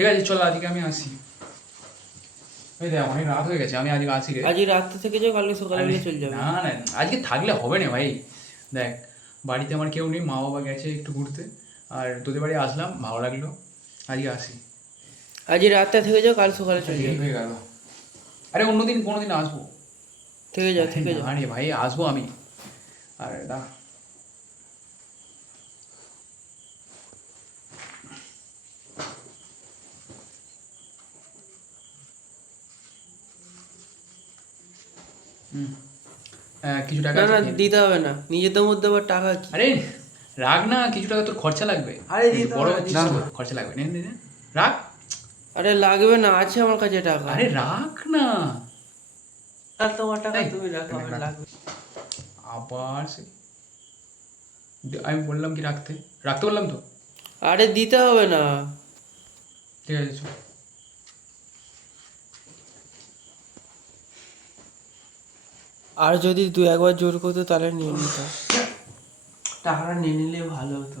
ঠিক আছে চলো আজকে আমি আসি। এই দেখ অনেক রাত হয়ে গেছে আমি আজকে আসি রে। রাত্রে থেকে যাও কালকে সকালে চলে যাবে। না না আজকে থাকলে হবে না ভাই। দেখ বাড়িতে আমার কেউ নেই মা বাবা গেছে একটু ঘুরতে। আর তোদের বাড়ি আসলাম ভালো লাগল। আজকে আসি। আজই রাতটা থেকে যাও কাল সকালে চলে যাবে। হয়ে গেল। আরে অন্যদিন কোনোদিন আসব। থেকে যাও থেকে যাও। আরে ভাই আসব আমি। আর দা কিছু টাকা না? দিতে হবে না। নিজেদের মধ্যে আবার টাকা আরে রাখ না কিছু টাকা তোর খরচা লাগবে। আরে বড়। খরচা লাগবে। নে, নে, নে। আরে লাগবে না আছে আমার কাছে টাকা। আরে রাখ না। আর তোমার টাকা তুমি রাখো আমার লাগবে। আবার সে আমি বললাম কি রাখতে? রাখতে বললাম তো? আরে দিতে হবে না। ঠিক আছে আর যদি দু একবার জোর করতো তাহলে নিয়ে নিত। টাকাটা নিয়ে নিলে ভালো হতো।